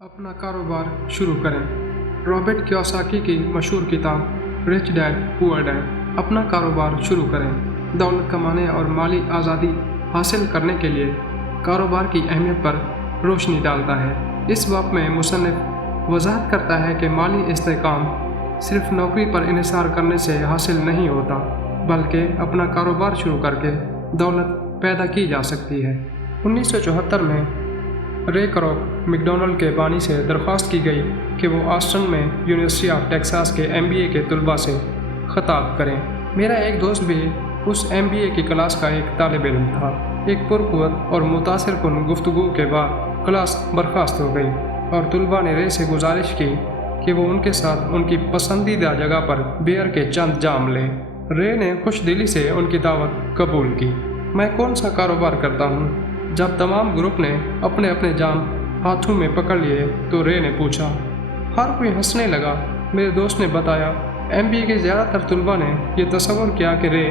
अपना कारोबार शुरू करें। रॉबर्ट कियोसाकी की मशहूर किताब रिच डैड पुअर डैड। अपना कारोबार शुरू करें। दौलत कमाने और माली आज़ादी हासिल करने के लिए कारोबार की अहमियत पर रोशनी डालता है। इस बाब में मुसन्निफ़ वज़ाहत करता है कि माली इस्तेहकाम सिर्फ नौकरी पर इन्हिसार करने से हासिल नहीं होता, बल्कि अपना कारोबार शुरू करके दौलत पैदा की जा सकती है। 1974 में रे क्रॉक मैकडॉनल्ड के बानी से दरख्वास्त की गई कि वो ऑस्टिन में यूनिवर्सिटी ऑफ टेक्सास के MBA के तलबा से खिताब करें। मेरा एक दोस्त भी उस MBA की क्लास का एक तालिब इल्म था। एक पुरक़ुव्वत और मुतासिर कुन गुफ्तगू के बाद क्लास बर्खास्त हो गई और तलबा ने रे से गुजारिश की कि वो उनके साथ उनकी पसंदीदा जगह पर बियर के चंद जाम ले। रे ने खुश दिली से उनकी दावत कबूल की। मैं कौन सा कारोबार करता हूँ? जब तमाम ग्रुप ने अपने अपने जाम हाथों में पकड़ लिए तो रे ने पूछा। हर कोई हंसने लगा। मेरे दोस्त ने बताया, MBA के ज़्यादातर तलबा ने यह तस्वर किया कि रे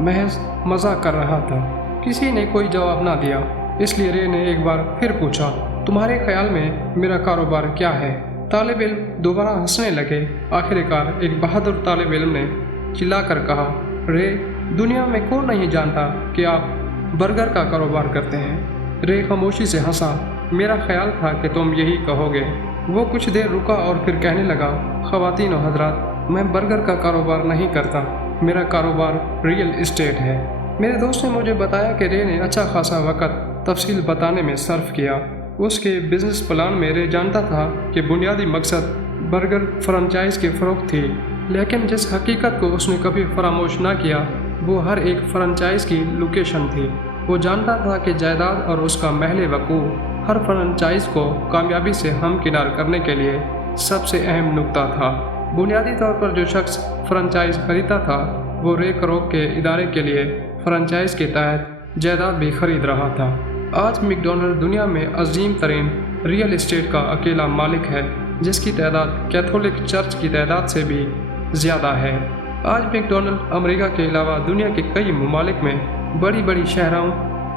महज मजाक कर रहा था। किसी ने कोई जवाब ना दिया, इसलिए रे ने एक बार फिर पूछा, तुम्हारे ख्याल में मेरा कारोबार क्या है? तालिब इल्म दोबारा हंसने लगे। आखिरकार एक बहादुर तालिब इल्म ने चिल्लाकर कहा, रे, दुनिया में कौन नहीं जानता कि आप बर्गर का कारोबार करते हैं? रे खामोशी से हंसा। मेरा ख्याल था कि तुम यही कहोगे। वो कुछ देर रुका और फिर कहने लगा, ख़वातीन और हज़रात, मैं बर्गर का कारोबार नहीं करता, मेरा कारोबार रियल इस्टेट है। मेरे दोस्त ने मुझे बताया कि रे ने अच्छा खासा वक़्त तफसील बताने में सर्फ किया। उसके बिज़नेस प्लान में रे जानता था कि बुनियादी मकसद बर्गर फ्रेंचाइज की फ़रोख्त थी, लेकिन जिस हकीकत को उसने कभी फरामोश ना किया वो हर एक फ्रेंचाइज की लोकेशन थी। वो जानता था कि जायदाद और उसका महल वक़ूअ हर फ्रेंचाइज को कामयाबी से हमकिनार करने के लिए सबसे अहम नुक्ता था। बुनियादी तौर पर जो शख्स फ्रेंचाइज खरीदता था वो रे क्रॉक के इदारे के लिए फ्रेंचाइज के तहत जायदाद भी खरीद रहा था। आज मैकडॉनल्ड दुनिया में अजीम तरीन रियल इस्टेट का अकेला मालिक है, जिसकी तादाद कैथोलिक चर्च की तादाद से भी ज़्यादा है। आज मैकडॉनल्ड अमेरिका के अलावा दुनिया के कई ममालिक में बड़ी बड़ी शहरों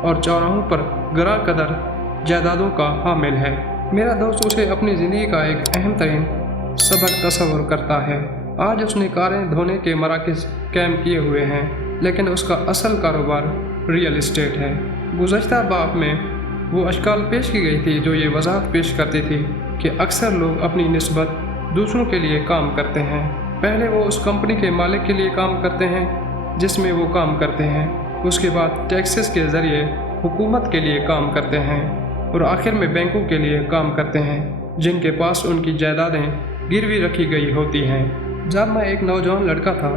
और चौराहों पर गरा कदर जायदादों का हामिल है। मेरा दोस्त उसे अपनी ज़िंदगी का एक अहम तरीन सबक तस्वर करता है। आज उसने कारें धोने के मराकज़ कायम किए हुए हैं, लेकिन उसका असल कारोबार रियल इस्टेट है। गुज़श्ता बाब में वो अशकाल पेश की गई थी जो ये वजाहत पेश करती थी कि अक्सर लोग अपनी निस्बत दूसरों के लिए काम करते हैं। पहले वो उस कंपनी के मालिक के लिए काम करते हैं जिसमें वो काम करते हैं, उसके बाद टैक्सेस के ज़रिए हुकूमत के लिए काम करते हैं और आखिर में बैंकों के लिए काम करते हैं जिनके पास उनकी जायदादें गिरवी रखी गई होती हैं। जब मैं एक नौजवान लड़का था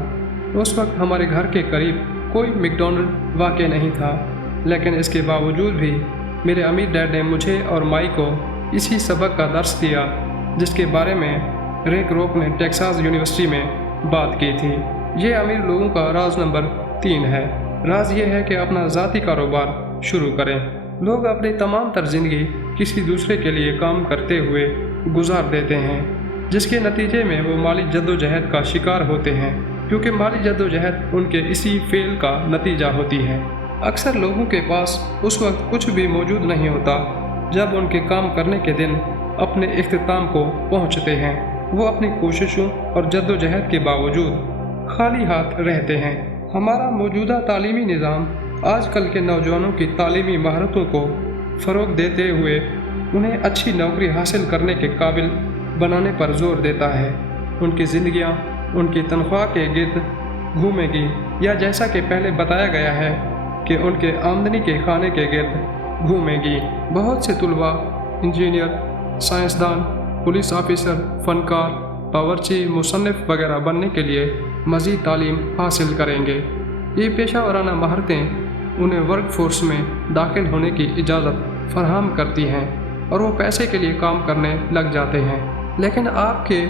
उस वक्त हमारे घर के करीब कोई मैकडॉनल्ड वाक़ नहीं था, लेकिन इसके बावजूद भी मेरे अमीर डैड ने मुझे और माई को इसी सबक का दर्स दिया जिसके बारे में रे क्रॉक ने टेक्सास यूनिवर्सिटी में बात की थी। ये अमीर लोगों का राज नंबर 3 है। राज ये है कि अपना ज़ाती कारोबार शुरू करें। लोग अपनी तमाम तर ज़िंदगी किसी दूसरे के लिए काम करते हुए गुजार देते हैं, जिसके नतीजे में वो माली जद्दोजहद का शिकार होते हैं, क्योंकि माली जद्दोजहद उनके इसी फेल का नतीजा होती है। अक्सर लोगों के पास उस वक्त कुछ भी मौजूद नहीं होता जब उनके काम करने के दिन अपने इख्तिताम को पहुँचते हैं। वो अपनी कोशिशों और जद्दोजहद के बावजूद खाली हाथ रहते हैं। हमारा मौजूदा तालीमी निज़ाम आजकल के नौजवानों की तालीमी महारतों को फ़रोग़ देते हुए उन्हें अच्छी नौकरी हासिल करने के काबिल बनाने पर जोर देता है। उनकी ज़िंदगियाँ उनकी तनख्वाह के गिर्द घूमेगी, या जैसा कि पहले बताया गया है कि उनके आमदनी के खाने के गिर्द घूमेगी। बहुत से तलबा इंजीनियर, साइंसदान, पुलिस ऑफिसर, फ़नकार, बावर्ची, मुसन्निफ़ वगैरह बनने के लिए मज़ीद तालीम हासिल करेंगे। ये पेशा वराना महारतें उन्हें वर्क फोर्स में दाखिल होने की इजाज़त फराहम करती हैं और वो पैसे के लिए काम करने लग जाते हैं। लेकिन आपके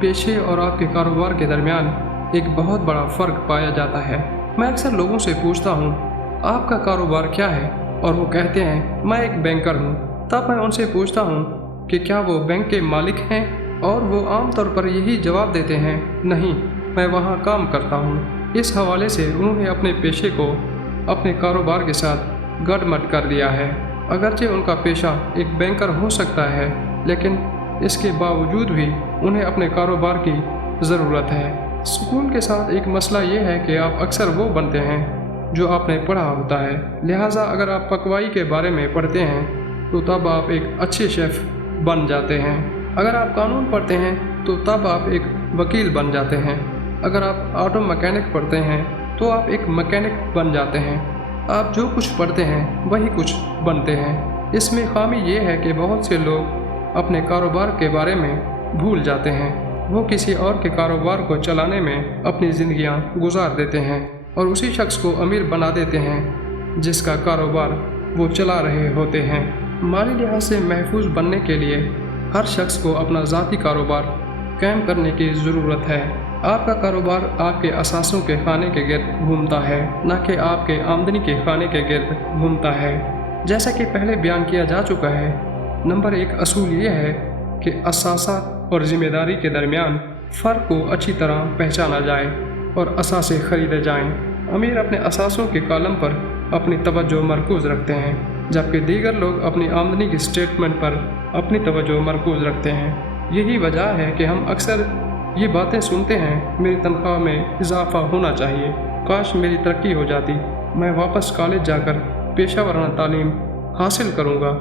पेशे और आपके कारोबार के दरमियान एक बहुत बड़ा फ़र्क पाया जाता है। मैं अक्सर लोगों से पूछता हूँ, आपका कारोबार क्या है? और वो कहते हैं, मैं एक बैंकर हूँ। तब मैं उनसे पूछता हूँ कि क्या वो बैंक के मालिक हैं? और वो आम तौर पर यही जवाब देते हैं, नहीं, मैं वहाँ काम करता हूँ। इस हवाले से उन्होंने अपने पेशे को अपने कारोबार के साथ गड़मड़ कर दिया है। अगरचे उनका पेशा एक बैंकर हो सकता है, लेकिन اس کے باوجود بھی انہیں اپنے کاروبار کی ضرورت ہے۔ سکون کے ساتھ ایک مسئلہ یہ ہے کہ آپ اکثر وہ بنتے ہیں جو آپ نے پڑھا ہوتا ہے، لہٰذا اگر آپ پکوائی کے بارے میں پڑھتے ہیں تو تب آپ ایک اچھے شیف بن جاتے ہیں۔ اگر آپ قانون پڑھتے ہیں تو تب آپ ایک وکیل بن جاتے ہیں۔ اگر آپ آٹو مکینک پڑھتے ہیں تو آپ ایک مکینک بن جاتے ہیں۔ آپ جو کچھ پڑھتے ہیں وہی کچھ بنتے ہیں۔ اس میں خامی یہ ہے کہ بہت سے لوگ اپنے کاروبار کے بارے میں بھول جاتے ہیں۔ وہ کسی اور کے کاروبار کو چلانے میں اپنی زندگیاں گزار دیتے ہیں اور اسی شخص کو امیر بنا دیتے ہیں جس کا کاروبار وہ چلا رہے ہوتے ہیں۔ مالی لحاظ سے محفوظ بننے کے لیے ہر شخص کو اپنا ذاتی کاروبار قائم کرنے کی ضرورت ہے۔ آپ کا کاروبار آپ کے اثاثوں کے خانے کے گرد گھومتا ہے، نہ کہ آپ کے آمدنی کے خانے کے گرد گھومتا ہے۔ جیسا کہ پہلے بیان کیا جا چکا ہے، نمبر 1 اصول یہ ہے کہ اثاثہ اور ذمہ داری کے درمیان فرق کو اچھی طرح پہچانا جائے اور اثاثے خریدے جائیں۔ امیر اپنے اثاثوں کے کالم پر اپنی توجہ مرکوز رکھتے ہیں، جبکہ دیگر لوگ اپنی آمدنی کی اسٹیٹمنٹ پر اپنی توجہ مرکوز رکھتے ہیں۔ یہی وجہ ہے کہ ہم اکثر یہ باتیں سنتے ہیں، میری تنخواہ میں اضافہ ہونا چاہیے، کاش میری ترقی ہو جاتی، میں واپس کالج جا کر پیشہ ورانہ تعلیم حاصل کروں گا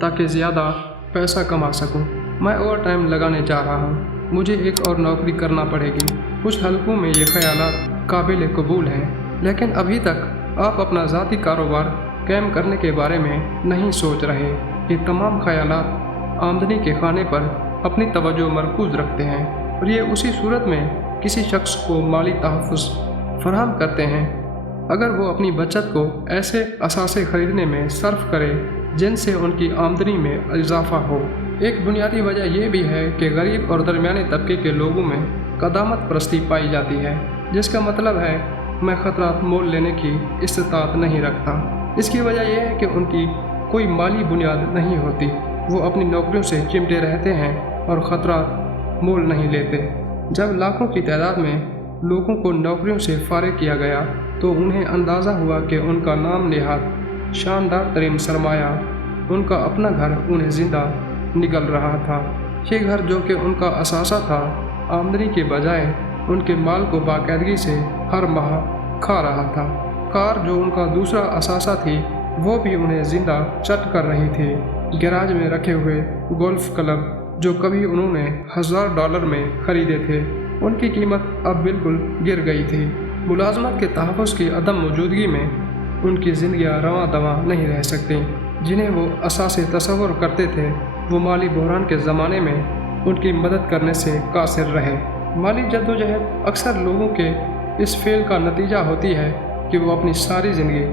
تاکہ زیادہ پیسہ کما سکوں، میں اوور ٹائم لگانے جا رہا ہوں، مجھے ایک اور نوکری کرنا پڑے گی۔ کچھ حلقوں میں یہ خیالات قابل قبول ہیں، لیکن ابھی تک آپ اپنا ذاتی کاروبار قائم کرنے کے بارے میں نہیں سوچ رہے۔ یہ تمام خیالات آمدنی کے خانے پر اپنی توجہ مرکوز رکھتے ہیں اور یہ اسی صورت میں کسی شخص کو مالی تحفظ فراہم کرتے ہیں اگر وہ اپنی بچت کو ایسے اثاثے خریدنے میں صرف کرے جن سے ان کی آمدنی میں اضافہ ہو۔ ایک بنیادی وجہ یہ بھی ہے کہ غریب اور درمیانے طبقے کے لوگوں میں قدامت پرستی پائی جاتی ہے، جس کا مطلب ہے میں خطرات مول لینے کی استطاعت نہیں رکھتا۔ اس کی وجہ یہ ہے کہ ان کی کوئی مالی بنیاد نہیں ہوتی، وہ اپنی نوکریوں سے چمٹے رہتے ہیں اور خطرات مول نہیں لیتے۔ جب لاکھوں کی تعداد میں لوگوں کو نوکریوں سے فارغ کیا گیا تو انہیں اندازہ ہوا کہ ان کا نام نہاد شاندار ترین سرمایہ، ان کا اپنا گھر انہیں زندہ نگل رہا تھا۔ یہ گھر جو کہ ان کا اثاثہ تھا، آمدنی کے بجائے ان کے مال کو باقاعدگی سے ہر ماہ کھا رہا تھا۔ کار جو ان کا دوسرا اثاثہ تھی وہ بھی انہیں زندہ چٹ کر رہی تھی۔ گیراج میں رکھے ہوئے گولف کلب جو کبھی انہوں نے $1000 میں خریدے تھے، ان کی قیمت اب بالکل گر گئی تھی۔ ملازمت کے تحفظ کی عدم موجودگی میں ان کی زندگیاں رواں دواں نہیں رہ سکتیں۔ جنہیں وہ اثاثے تصور کرتے تھے، وہ مالی بحران کے زمانے میں ان کی مدد کرنے سے قاصر رہے۔ مالی جدوجہد اکثر لوگوں کے اس فعل کا نتیجہ ہوتی ہے کہ وہ اپنی ساری زندگی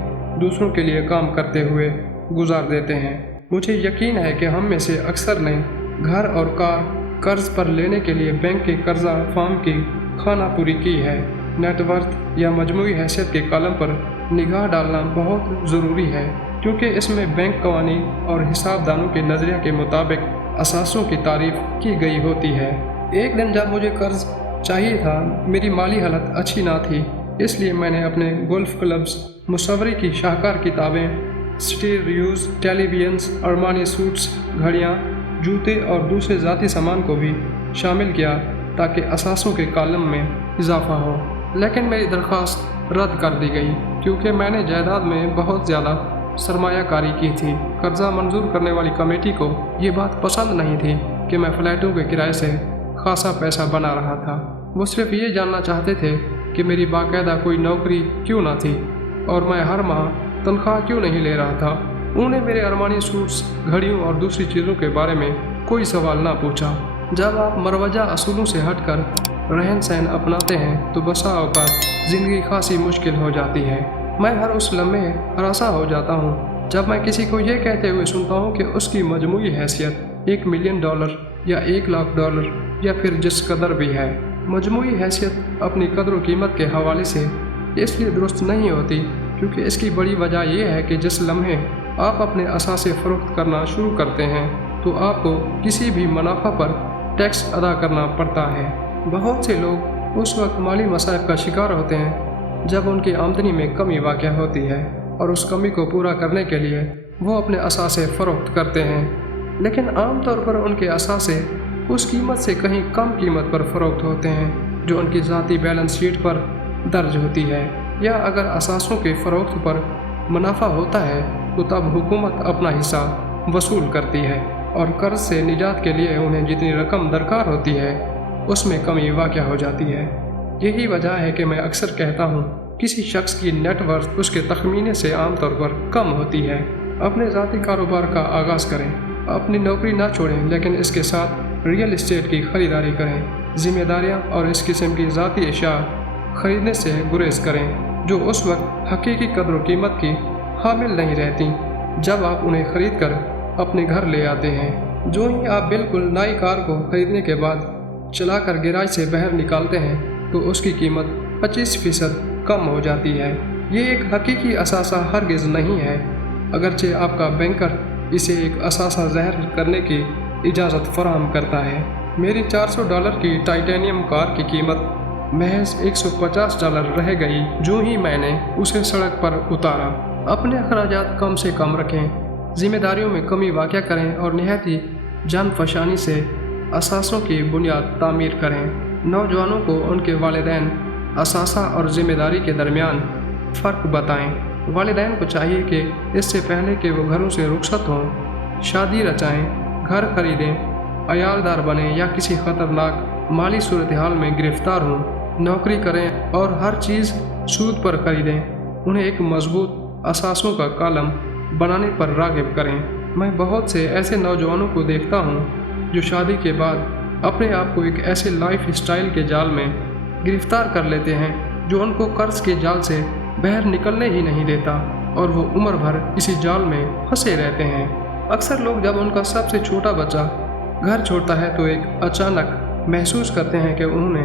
دوسروں کے لیے کام کرتے ہوئے گزار دیتے ہیں۔ مجھے یقین ہے کہ ہم میں سے اکثر نے گھر اور کار قرض پر لینے کے لیے بینک کے قرضہ فارم کی خانہ پوری کی ہے۔ نیٹ ورتھ یا مجموعی حیثیت کے کالم پر نگاہ ڈالنا بہت ضروری ہے، کیونکہ اس میں بینک قوانین اور حساب دانوں کے نظریہ کے مطابق اثاثوں کی تعریف کی گئی ہوتی ہے۔ ایک دن جب مجھے قرض چاہیے تھا، میری مالی حالت اچھی نہ تھی، اس لیے میں نے اپنے گولف کلبز، مصوری کی شاہکار کتابیں، سٹیریوز، ٹیلی ویژنز، ارمانی سوٹس، گھڑیاں، جوتے اور دوسرے ذاتی سامان کو بھی شامل کیا تاکہ اثاثوں کے کالم میں اضافہ ہو، لیکن میری درخواست رد کر دی گئی کیونکہ میں نے جائیداد میں بہت زیادہ سرمایہ کاری کی تھی۔ قرضہ منظور کرنے والی کمیٹی کو یہ بات پسند نہیں تھی کہ میں فلیٹوں کے کرائے سے خاصا پیسہ بنا رہا تھا۔ وہ صرف یہ جاننا چاہتے تھے کہ میری باقاعدہ کوئی نوکری کیوں نہ تھی اور میں ہر ماہ تنخواہ کیوں نہیں لے رہا تھا۔ انہوں نے میرے ارمانی سوٹس، گھڑیوں اور دوسری چیزوں کے بارے میں کوئی سوال نہ پوچھا۔ جب آپ مروجہ اصولوں سے ہٹ کر رہن سہن اپناتے ہیں تو بسا اوقات زندگی خاصی مشکل ہو جاتی ہے۔ میں ہر اس لمحے ہراساں ہو جاتا ہوں جب میں کسی کو یہ کہتے ہوئے سنتا ہوں کہ اس کی مجموعی حیثیت $1 ملین یا $1,00,000 یا پھر جس قدر بھی ہے۔ مجموعی حیثیت اپنی قدر و قیمت کے حوالے سے اس لیے درست نہیں ہوتی کیونکہ اس کی بڑی وجہ یہ ہے کہ جس لمحے آپ اپنے اثاثے فروخت کرنا شروع کرتے ہیں تو آپ کو کسی بھی منافع پر ٹیکس ادا کرنا پڑتا ہے۔ بہت سے لوگ اس وقت مالی مصائب کا شکار ہوتے ہیں جب ان کی آمدنی میں کمی واقع ہوتی ہے اور اس کمی کو پورا کرنے کے لیے وہ اپنے اثاثے فروخت کرتے ہیں، لیکن عام طور پر ان کے اثاثے उस कीमत से कहीं कम कीमत पर फरोख्त होते हैं जो उनकी ज़ाती बैलेंस शीट पर दर्ज होती है, या अगर असासों के फ़रोख्त पर मुनाफा होता है तो तब हुकूमत अपना हिस्सा वसूल करती है और कर्ज से निजात के लिए उन्हें जितनी रकम दरकार होती है उसमें कमी वाक़या हो जाती है। यही वजह है कि मैं अक्सर कहता हूँ, किसी शख्स की नेटवर्थ उसके तखमीने से आमतौर पर कम होती है। अपने ज़ाती कारोबार का आगाज़ करें, अपनी नौकरी ना छोड़ें, लेकिन इसके साथ रियल इस्टेट की ख़रीदारी करें। ज़िम्मेदारियाँ और इस किस्म की ज़ाती अशिया ख़रीदने से गुरेज करें जो उस वक्त हकीकी कदर व कीमत की हामिल नहीं रहती जब आप उन्हें ख़रीद कर अपने घर ले आते हैं। जो ही आप बिल्कुल नई कार को ख़रीदने के बाद चलाकर गैराज से बाहर निकालते हैं तो उसकी कीमत 25% कम हो जाती है। ये एक हकीकी असासा हरगिज़ नहीं है, अगरचे आपका बैंकर इसे एक असासा ज़ाहिर करने की इजाज़त फराहम करता है। मेरी $400 की टाइटेनियम कार की कीमत महज $150 रह गई जो ही मैंने उसे सड़क पर उतारा। अपने अखराजात कम से कम रखें, जिम्मेदारियों में कमी वाक़या करें और निहायत ही जान फशानी से असासों की बुनियाद तामीर करें। नौजवानों को उनके वालिदैन असासा और ज़िम्मेदारी के दरमियान फ़र्क बताएं। वालिदैन को चाहिए कि इससे पहले कि वो घरों से रुखसत हों, शादी रचाएं, घर खरीदें, अयालदार बनें या किसी ख़तरनाक माली सूरत हाल में गिरफ़्तार हों, नौकरी करें और हर चीज़ सूद पर खरीदें। उन्हें एक मजबूत असासों का कालम बनाने पर राग़िब करें। मैं बहुत से ऐसे नौजवानों को देखता हूँ जो शादी के बाद अपने आप को एक ऐसे लाइफ स्टाइल के जाल में गिरफ़्तार कर लेते हैं जो उनको कर्ज के जाल से बाहर निकलने ही नहीं देता और वो उम्र भर इसी जाल में फंसे रहते हैं। अक्सर लोग जब उनका सबसे छोटा बच्चा घर छोड़ता है तो एक अचानक महसूस करते हैं कि उन्होंने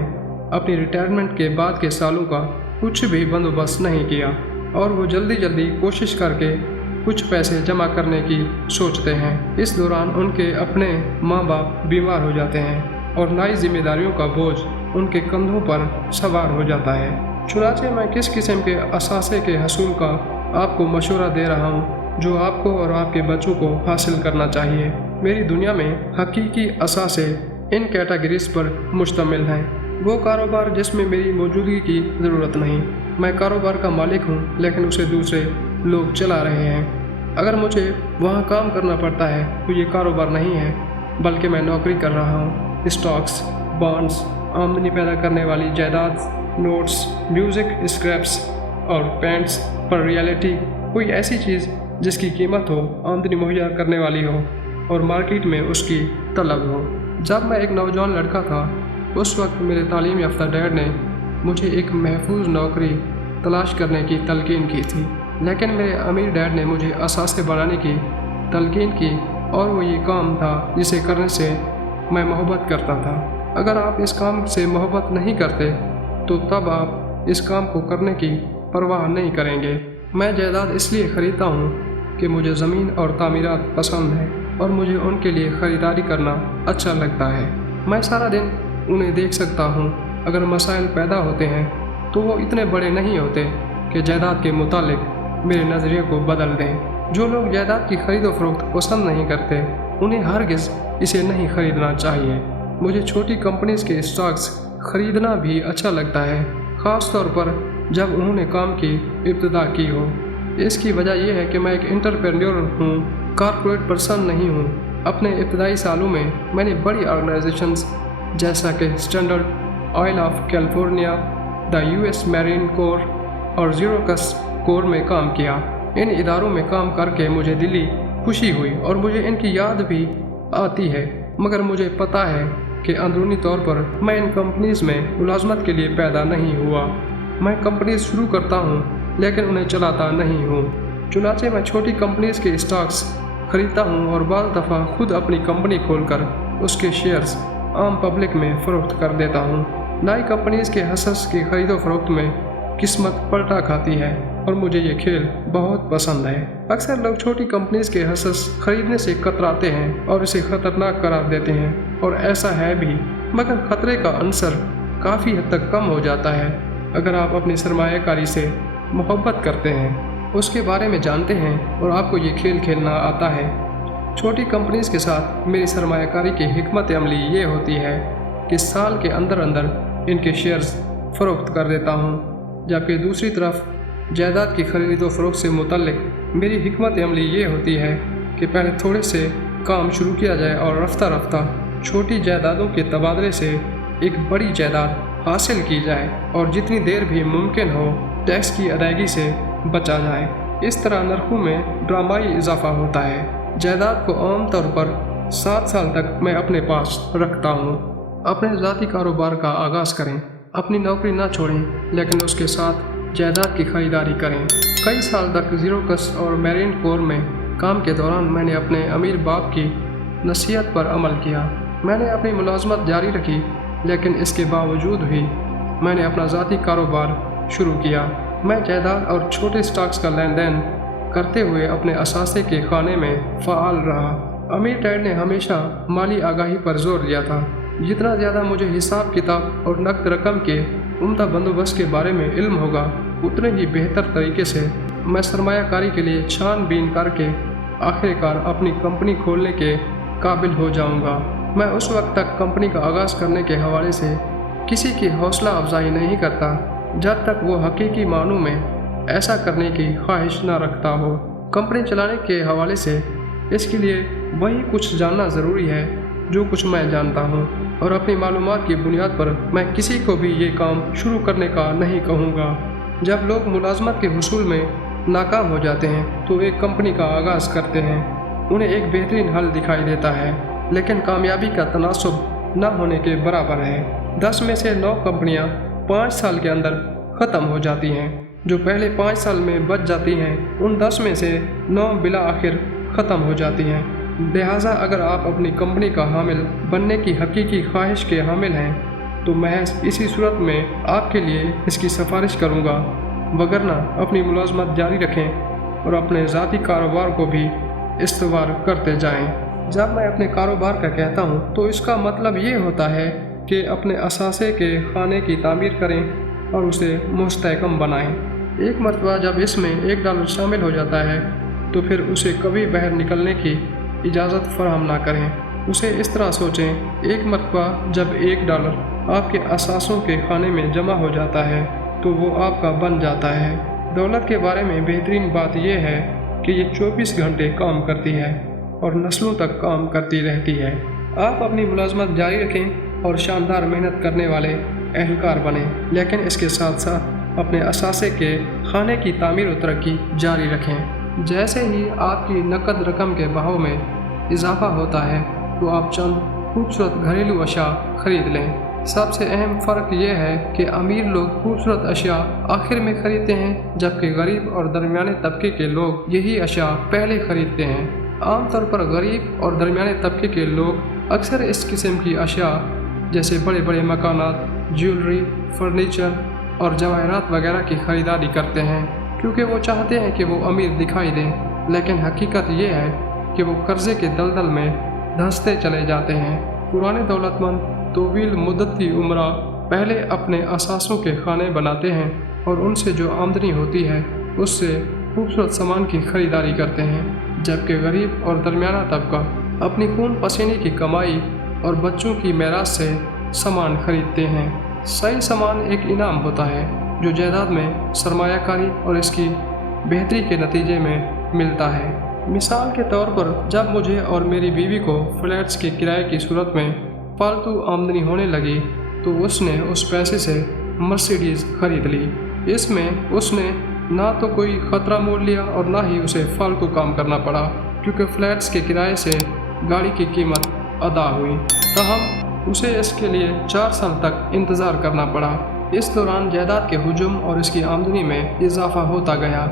अपनी रिटायरमेंट के बाद के सालों का कुछ भी बंदोबस्त नहीं किया और वो जल्दी कोशिश करके कुछ पैसे जमा करने की सोचते हैं। इस दौरान उनके अपने माँ बाप बीमार हो जाते हैं और नई जिम्मेदारियों का बोझ उनके कंधों पर सवार हो जाता है। चुनांचे मैं किस किस्म के असासे के हसूल का आपको मशवरा दे रहा हूँ जो आपको और आपके बच्चों को हासिल करना चाहिए। मेरी दुनिया में हकीकी असासे इन कैटेगरीज पर मुश्तमिल हैं। वो कारोबार जिसमें मेरी मौजूदगी की ज़रूरत नहीं, मैं कारोबार का मालिक हूँ लेकिन उसे दूसरे लोग चला रहे हैं। अगर मुझे वहाँ काम करना पड़ता है तो ये कारोबार नहीं है, बल्कि मैं नौकरी कर रहा हूँ। स्टॉक्स, बॉन्ड्स, आमदनी पैदा करने वाली जायदाद, नोट्स, म्यूज़िक, स्क्रैप्स और पेंट्स पर रियलिटी, कोई ऐसी चीज़ जिसकी कीमत हो, आमदनी मुहैया करने वाली हो और मार्केट में उसकी तलब हो। जब मैं एक नौजवान लड़का था उस वक्त मेरे तालीम याफ्ता डैड ने मुझे एक महफूज नौकरी तलाश करने की तलकीन की थी, लेकिन मेरे अमीर डैड ने मुझे असासे बनाने की तलकीन की और वो ये काम था जिसे करने से मैं मोहब्बत करता था। अगर आप इस काम से मोहब्बत नहीं करते तो तब आप इस काम को करने की परवाह नहीं करेंगे। मैं जायदाद इसलिए ख़रीदता हूँ कि मुझे ज़मीन और तामीरात पसंद है और मुझे उनके लिए ख़रीदारी करना अच्छा लगता है। मैं सारा दिन उन्हें देख सकता हूँ। अगर मसाइल पैदा होते हैं तो वो इतने बड़े नहीं होते कि जायदाद के मुतालिक मेरे नज़रिए को बदल दें। जो लोग जायदाद की ख़रीद व फ़रोख्त पसंद नहीं करते उन्हें हरगिज़ इसे नहीं ख़रीदना चाहिए। मुझे छोटी कंपनीज़ के स्टॉक्स ख़रीदना भी अच्छा लगता है, ख़ास तौर पर जब उन्होंने काम की इब्तिदा की हो। इसकी वजह यह है कि मैं एक एंटरप्रेन्योर हूँ, कॉर्पोरेट पर्सन नहीं हूँ। अपने इब्तदाई सालों में मैंने बड़ी ऑर्गेनाइजेशंस जैसा कि standard oil of California, the US Marine Corps और ज़ीरोकस कोर में काम किया। इन इदारों में काम करके मुझे दिली खुशी हुई और मुझे इनकी याद भी आती है, मगर मुझे पता है कि अंदरूनी तौर पर मैं इन कंपनीज़ में मुलाजमत के लिए पैदा नहीं हुआ। मैं कंपनीज़ शुरू करता हूँ लेकिन उन्हें चलाता नहीं हूँ। चुनांचे मैं छोटी कंपनीज़ के स्टॉक्स खरीदता हूँ और बाज़ दफ़ा खुद अपनी कंपनी खोलकर उसके शेयर्स आम पब्लिक में फ़रोख्त कर देता हूँ। नई कंपनीज़ के हसस की खरीदो फरोख्त में किस्मत पलटा खाती है और मुझे ये खेल बहुत पसंद है। अक्सर लोग छोटी कंपनीज़ के हसस खरीदने से कतराते हैं और इसे ख़तरनाक करार देते हैं, और ऐसा है भी, मगर ख़तरे का अंसर काफ़ी हद तक कम हो जाता है अगर आप अपनी सरमायाकारी से मोहब्बत करते हैं, उसके बारे में जानते हैं और आपको ये खेल खेलना आता है। छोटी कंपनीज के साथ मेरी सरमायाकारी की हिकमत अमली ये होती है कि साल के अंदर अंदर इनके शेयर्स फ़रोख्त कर देता हूँ, जबकि दूसरी तरफ जायदाद की खरीद व फ़रोख्त से मुतल्लिक मेरी हिकमत अमली ये होती है कि पहले थोड़े से काम शुरू किया जाए और रफ्ता रफ्ता छोटी जायदादों के तबादले से एक बड़ी जायदाद हासिल की जाए और जितनी देर भी मुमकिन हो टैक्स की अदायगी से बचा जाए। इस तरह नरखों में ड्रामाई इजाफा होता है। जायदाद को आम तौर पर 7 साल तक मैं अपने पास रखता हूँ। अपने ज़ाती कारोबार का आगाज़ करें, अपनी नौकरी ना छोड़ें, लेकिन उसके साथ जायदाद की खरीदारी करें। कई साल तक ज़ीरोकस और मैरीन कोर में काम के दौरान मैंने अपने अमीर बाप की नसीहत पर अमल किया। मैंने अपनी मुलाजमत जारी रखी, लेकिन इसके बावजूद भी मैंने अपना ज़ाती कारोबार शुरू किया। मैं जायदाद और छोटे स्टॉक्स का लेन देन करते हुए अपने असासे के खाने में फ़ाल रहा। अमीर डैड ने हमेशा माली आगाही पर जोर दिया था। जितना ज़्यादा मुझे हिसाब किताब और नकद रकम के उम्दा बंदोबस्त के बारे में इल्म होगा, उतने ही बेहतर तरीके से मैं सरमायाकारी के लिए छानबीन करके आखिरकार अपनी कंपनी खोलने के काबिल हो जाऊंगा। मैं उस वक्त तक कंपनी का आगाज़ करने के हवाले से किसी की हौसला अफजाई नहीं करता जब तक वो हकीकी मानों में ऐसा करने की ख्वाहिश न रखता हो। कंपनी चलाने के हवाले से इसके लिए वही कुछ जानना ज़रूरी है जो कुछ मैं जानता हूँ, और अपनी मालूमात की बुनियाद पर मैं किसी को भी ये काम शुरू करने का नहीं कहूँगा। जब लोग मुलाजमत के हुसूल में नाकाम हो जाते हैं तो एक कंपनी का आगाज़ करते हैं। उन्हें एक बेहतरीन हल दिखाई देता है, लेकिन कामयाबी का तनासुब न होने के बराबर है। 10 में से 9 कंपनियाँ 5 साल के अंदर ख़त्म हो जाती हैं। जो पहले 5 साल में बच जाती हैं, उन 10 में से 9 बिला आखिर ख़त्म हो जाती हैं। लिहाजा अगर आप अपनी कंपनी का हामिल बनने की हकीकी ख्वाहिश के हामिल हैं तो महज इसी सूरत में आपके लिए इसकी सिफारिश करूँगा, वगरना अपनी मुलाजमत जारी रखें और अपने ज़ाती कारोबार को भी इस्तेवार करते जाएं। जब मैं अपने कारोबार का कहता हूँ तो इसका मतलब ये होता है कि अपने असासे के खाने की तामीर करें और उसे मुस्तहकम बनाएं। एक मरतबा जब इसमें $1 शामिल हो जाता है तो फिर उसे कभी बाहर निकलने की इजाज़त फराहम ना करें। उसे इस तरह सोचें, एक मरतबा जब $1 आपके असासों के खाने में जमा हो जाता है तो वो आपका बन जाता है। दौलत के बारे में बेहतरीन बात यह है कि ये 24 घंटे काम करती है और नस्लों तक काम करती रहती है। आप अपनी मुलाजमत जारी रखें और शानदार मेहनत करने वाले एहलकार बने, लेकिन इसके साथ साथ अपने असासे के खाने की तामीर और तरक्की जारी रखें। जैसे ही आपकी नकद रकम के बहाव में इजाफा होता है तो आप चंद खूबसूरत घरेलू अशिया खरीद लें। सबसे अहम फ़र्क यह है कि अमीर लोग खूबसूरत अशिया आखिर में खरीदते हैं, जबकि गरीब और दरमियाने तबके के लोग यही अशिया पहले खरीदते हैं। आमतौर पर गरीब और दरमियाने तबके के लोग अक्सर इस किस्म की अशिया जैसे बड़े बड़े मकानात, ज्वेलरी, फर्नीचर और जवाहरात वगैरह की खरीदारी करते हैं क्योंकि वो चाहते हैं कि वो अमीर दिखाई दें, लेकिन हकीकत ये है कि वो कर्ज़े के दलदल में धंसते चले जाते हैं। पुराने दौलतमंद तवील मुद्दत की उम्र पहले अपने असासों के खाने बनाते हैं और उनसे जो आमदनी होती है उससे खूबसूरत सामान की खरीदारी करते हैं, जबकि गरीब और दरमियाना तबका अपनी खून पसीने की कमाई और बच्चों की मेरास से सामान खरीदते हैं। सही सामान एक इनाम होता है जो जायदाद में सरमायाकारी और इसकी बेहतरी के नतीजे में मिलता है। मिसाल के तौर पर जब मुझे और मेरी बीवी को फ्लैट्स के किराए की सूरत में फालतू आमदनी होने लगी तो उसने उस पैसे से मर्सिडीज़ खरीद ली। इसमें उसने ना तो कोई ख़तरा मोल लिया और ना ही उसे फालतू काम करना पड़ा, क्योंकि फ्लैट्स के किराए से गाड़ी की कीमत अदा हुई। तहम उसे इसके लिए 4 साल तक इंतज़ार करना पड़ा। इस दौरान जायदाद के हुजूम और इसकी आमदनी में इजाफा होता गया,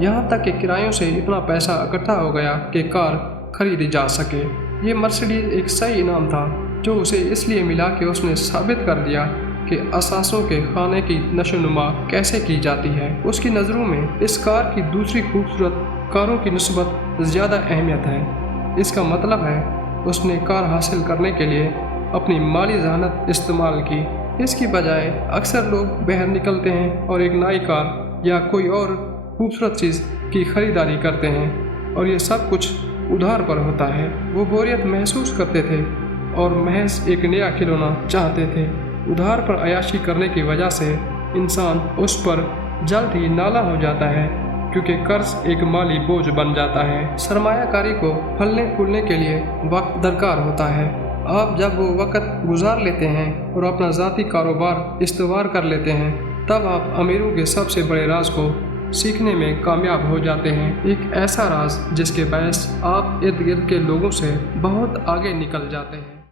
यहाँ तक कि किरायों से इतना पैसा इकट्ठा हो गया कि कार खरीदी जा सके। ये मर्सिडीज़ एक सही इनाम था जो उसे इसलिए मिला कि उसने साबित कर दिया कि असासों के खाने की नशोनुमा कैसे की जाती है। उसकी नज़रों में इस कार की दूसरी खूबसूरत कारों की निस्बत ज़्यादा अहमियत है। इसका मतलब है उसने कार हासिल करने के लिए अपनी माली जहानत इस्तेमाल की। इसकी बजाय अक्सर लोग बाहर निकलते हैं और एक नई कार या कोई और खूबसूरत चीज़ की ख़रीदारी करते हैं, और ये सब कुछ उधार पर होता है। वो बोरियत महसूस करते थे और महज एक नया खिलौना चाहते थे। उधार पर अय्याशी करने की वजह से इंसान उस पर जल्द ही नाला हो जाता है, क्योंकि कर्ज एक माली बोझ बन जाता है। सरमायाकारी को फलने फूलने के लिए वक्त दरकार होता है। आप जब वो वक्त गुजार लेते हैं और अपना ज़ाती कारोबार इस्तवार कर लेते हैं, तब आप अमीरों के सबसे बड़े राज को सीखने में कामयाब हो जाते हैं। एक ऐसा राज जिसके बायस आप इर्द गिर्द के लोगों से बहुत आगे निकल जाते हैं।